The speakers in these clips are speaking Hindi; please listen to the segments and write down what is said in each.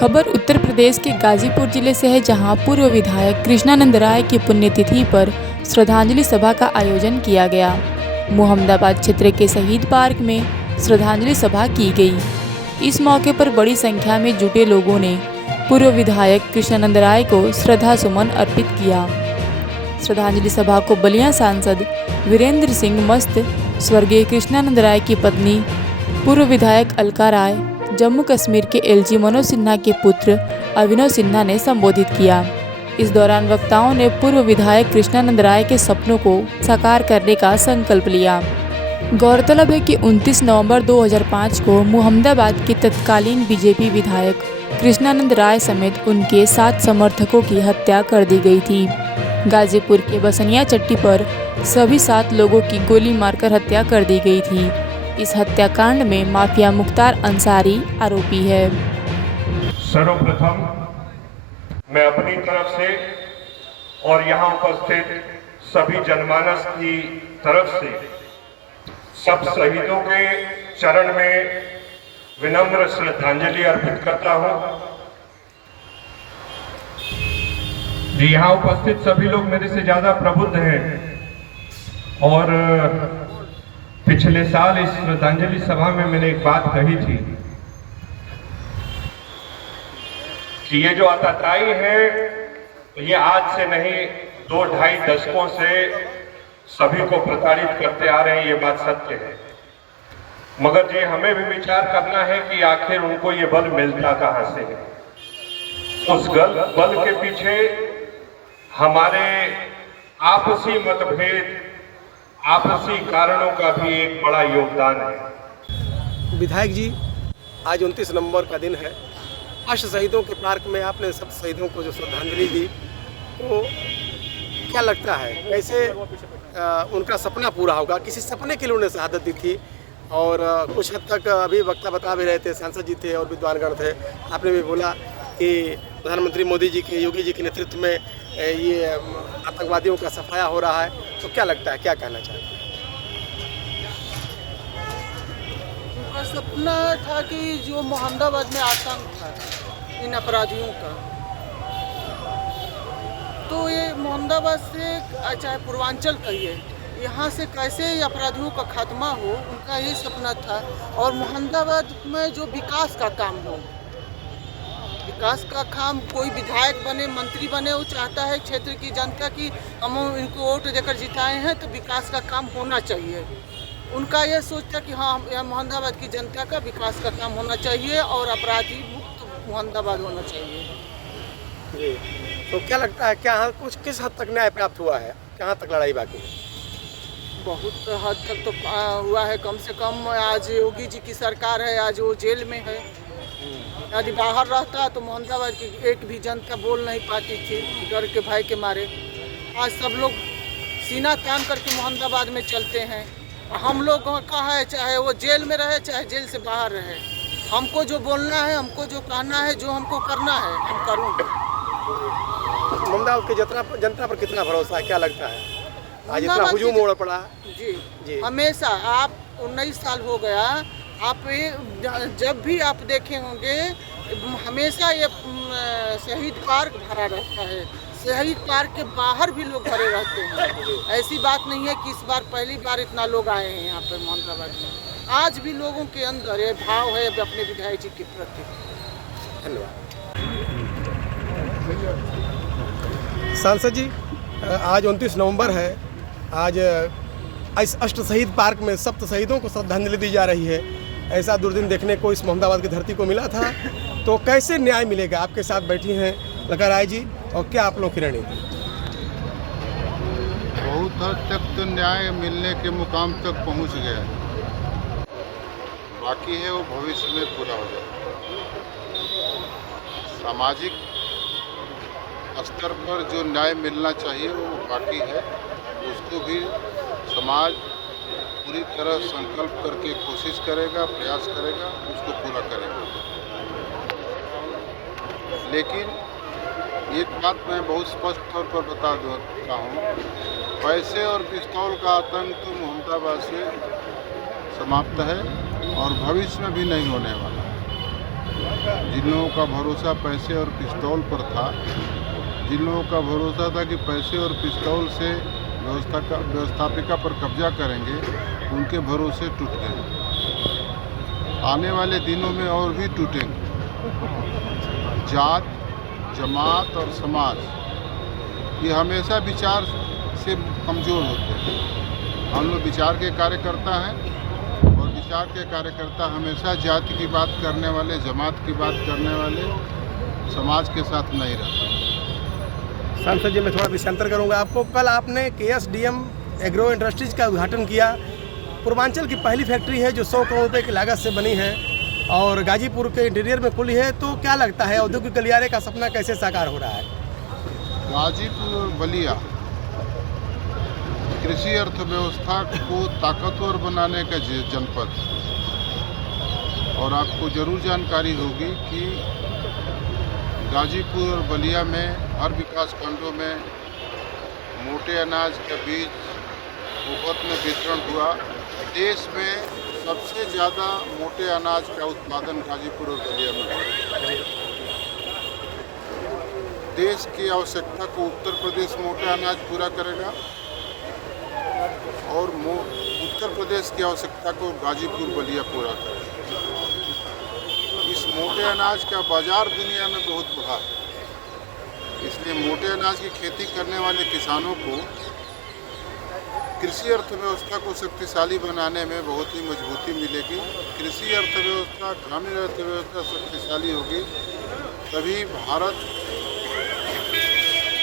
खबर उत्तर प्रदेश के गाजीपुर जिले से है, जहां पूर्व विधायक कृष्णानंद राय की पुण्यतिथि पर श्रद्धांजलि सभा का आयोजन किया गया। मोहम्मदाबाद क्षेत्र के शहीद पार्क में श्रद्धांजलि सभा की गई। इस मौके पर बड़ी संख्या में जुटे लोगों ने पूर्व विधायक कृष्णानंद राय को श्रद्धा सुमन अर्पित किया। श्रद्धांजलि सभा को बलिया सांसद वीरेंद्र सिंह मस्त, स्वर्गीय कृष्णानंद राय की पत्नी पूर्व विधायक अलका राय, जम्मू कश्मीर के एलजी मनोज सिन्हा के पुत्र अभिनव सिन्हा ने संबोधित किया। इस दौरान वक्ताओं ने पूर्व विधायक कृष्णानंद राय के सपनों को साकार करने का संकल्प लिया। गौरतलब है कि 29 नवंबर 2005 को मोहम्मदाबाद के तत्कालीन बीजेपी विधायक कृष्णानंद राय समेत उनके 7 समर्थकों की हत्या कर दी गई थी। गाजीपुर के बसनिया चट्टी पर सभी 7 लोगों की गोली मारकर हत्या कर दी गई थी। इस हत्याकांड में माफिया मुख्तार अंसारी आरोपी है। सर्वप्रथम मैं अपनी तरफ से और यहाँ उपस्थित सभी जनमानस की तरफ से सब शहीदों के चरण में विनम्र श्रद्धांजलि अर्पित करता हूँ। यहाँ उपस्थित सभी लोग मेरे से ज्यादा प्रबुद्ध हैं और पिछले साल इस श्रद्धांजलि सभा में मैंने एक बात कही थी कि ये जो आतताई है ये आज से नहीं 2-2.5 दशकों से सभी को प्रताड़ित करते आ रहे हैं, ये बात सत्य है। मगर ये हमें भी विचार करना है कि आखिर उनको ये बल मिलता कहां से है। उस बल के पीछे हमारे आपसी मतभेद, आपसी कारणों का भी एक बड़ा योगदान है। विधायक जी, आज 29 नवंबर का दिन है। अष्ट शहीदों के पार्क में आपने सब शहीदों को जो श्रद्धांजलि दी, तो क्या लगता है कैसे उनका सपना पूरा होगा? किसी सपने के लिए उन्होंने शहादत दी थी और कुछ हद तक अभी वक्ता बता भी रहे थे, सांसद जी थे और विद्वानगण थे। आपने भी बोला कि प्रधानमंत्री मोदी जी के, योगी जी के नेतृत्व में ये आतंकवादियों का सफाया हो रहा है, तो क्या लगता है, क्या कहना चाहते हैं? उनका सपना था कि जो मोहम्मदाबाद में आतंक था इन अपराधियों का, तो ये मोहम्मदाबाद से चाहे पूर्वांचल कहिए, यहाँ से कैसे अपराधियों का खात्मा हो, उनका ये सपना था। और मोहम्मदाबाद में जो विकास का काम हो, विकास का काम, कोई विधायक बने, मंत्री बने, वो चाहता है क्षेत्र की जनता की हम इनको वोट देकर जिताए हैं तो विकास का काम होना चाहिए। उनका ये सोच था कि हाँ, यहाँ मोहम्मदाबाद की जनता का विकास का काम होना चाहिए और अपराधी मुक्त मोहम्मदाबाद होना चाहिए। जी, तो क्या लगता है, क्या कुछ किस हद तक न्याय प्राप्त हुआ है? कहाँ तक लड़ाई बाकी है? बहुत हद तक तो हुआ है। कम से कम आज योगी जी की सरकार है, आज वो जेल में है। यदि बाहर रहता तो मोहम्मदाबाद की एक भी जनता बोल नहीं पाती थी डर के, भय के मारे। आज सब लोग सीना तान करके मोहम्मदाबाद में चलते हैं। हम लोग का है, चाहे वो जेल में रहे चाहे जेल से बाहर रहे, हमको जो बोलना है, हमको जो कहना है, जो हमको करना है, हम करूँगा। मोहम्मदाबाद की जनता पर कितना भरोसा है, क्या लगता है? आज इतना हुजूम ओढ़ पड़ा। जी, हमेशा आप 19 साल हो गया, आप जब भी आप देखे होंगे हमेशा ये शहीद पार्क भरा रहता है। शहीद पार्क के बाहर भी लोग भरे रहते हैं। ऐसी बात नहीं है कि इस बार पहली बार इतना लोग आए हैं यहाँ पे मोहम्मदाबाद में। आज भी लोगों के अंदर ये भाव है अपने विधायक जी के प्रति। धन्यवाद। सांसद जी, आज 29 नवंबर है। आज इस अष्ट शहीद पार्क में सप्त शहीदों को श्रद्धांजलि दी जा रही है। ऐसा दुर्दिन देखने को इस मोहम्मदाबाद की धरती को मिला था, तो कैसे न्याय मिलेगा? आपके साथ बैठी हैं अलका राय जी, और क्या आप लोग की रणनीति? बहुत हद तक तो न्याय मिलने के मुकाम तक पहुंच गया है, बाकी है वो भविष्य में पूरा हो जाए। सामाजिक स्तर पर जो न्याय मिलना चाहिए वो बाकी है, उसको भी समाज पूरी तरह संकल्प करके कोशिश करेगा, प्रयास करेगा, उसको पूरा करेगा। लेकिन एक बात मैं बहुत स्पष्ट तौर पर बता देता हूँ, पैसे और पिस्तौल का आतंक तो मोहम्मदाबाद से समाप्त है और भविष्य में भी नहीं होने वाला। जिन लोगों का भरोसा पैसे और पिस्तौल पर था, जिन लोगों का भरोसा था कि पैसे और पिस्तौल से व्यवस्थापिका पर कब्जा करेंगे, उनके भरोसे टूट गए। आने वाले दिनों में और भी टूटेंगे। जात, जमात और समाज ये हमेशा विचार से कमज़ोर होते हैं। हम लोग विचार के कार्यकर्ता हैं और विचार के कार्यकर्ता हमेशा जाति की बात करने वाले, जमात की बात करने वाले समाज के साथ नहीं रहते। सांसद जी, मैं थोड़ा विषयांतर करूंगा आपको। कल आपने KSDM एग्रो इंडस्ट्रीज का उद्घाटन किया। पूर्वांचल की पहली फैक्ट्री है जो 100 करोड़ रुपए की लागत से बनी है और गाजीपुर के इंटीरियर में खुली है। तो क्या लगता है औद्योगिक गलियारे का सपना कैसे साकार हो रहा है? गाजीपुर और बलिया कृषि अर्थव्यवस्था को ताकतवर बनाने का जनपद, और आपको जरूर जानकारी होगी कि गाजीपुर और बलिया में हर विकास खंडों में मोटे अनाज का बीज मुफ्त में वितरण हुआ। देश में सबसे ज़्यादा मोटे अनाज का उत्पादन गाजीपुर और बलिया में है। देश की आवश्यकता को उत्तर प्रदेश मोटे अनाज पूरा करेगा और उत्तर प्रदेश की आवश्यकता को गाजीपुर बलिया पूरा करेगा। इस मोटे अनाज का बाजार दुनिया में बहुत बढ़ा है, इसलिए मोटे अनाज की खेती करने वाले किसानों को कृषि अर्थव्यवस्था को शक्तिशाली बनाने में बहुत ही मजबूती मिलेगी। कृषि अर्थव्यवस्था, ग्रामीण अर्थव्यवस्था शक्तिशाली होगी, तभी भारत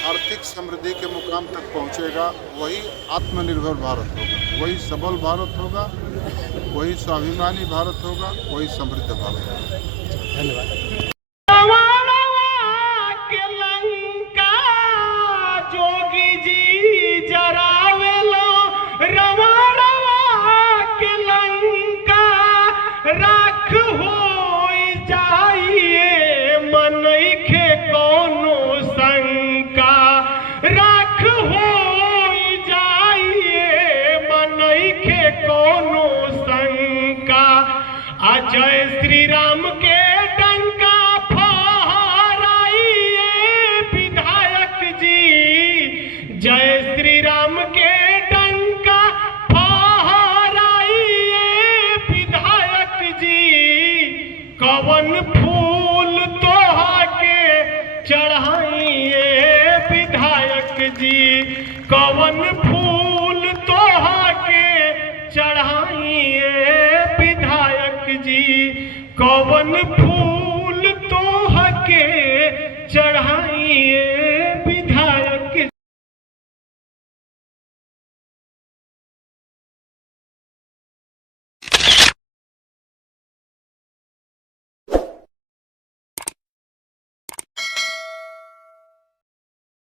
आर्थिक समृद्धि के मुकाम तक पहुंचेगा। वही आत्मनिर्भर भारत होगा, वही सबल भारत होगा, वही स्वाभिमानी भारत होगा, वही समृद्ध भारत होगा। धन्यवाद। जय श्री राम के डंका फहराइए विधायक जी, जय श्री राम के डंका फहराइए विधायक जी। कवन फूल तोहा के चढ़ाइए विधायक जी, कवन फूल तोहा के चढ़ाइए विधायक जी, कवन फूल तोह के चढ़ाइए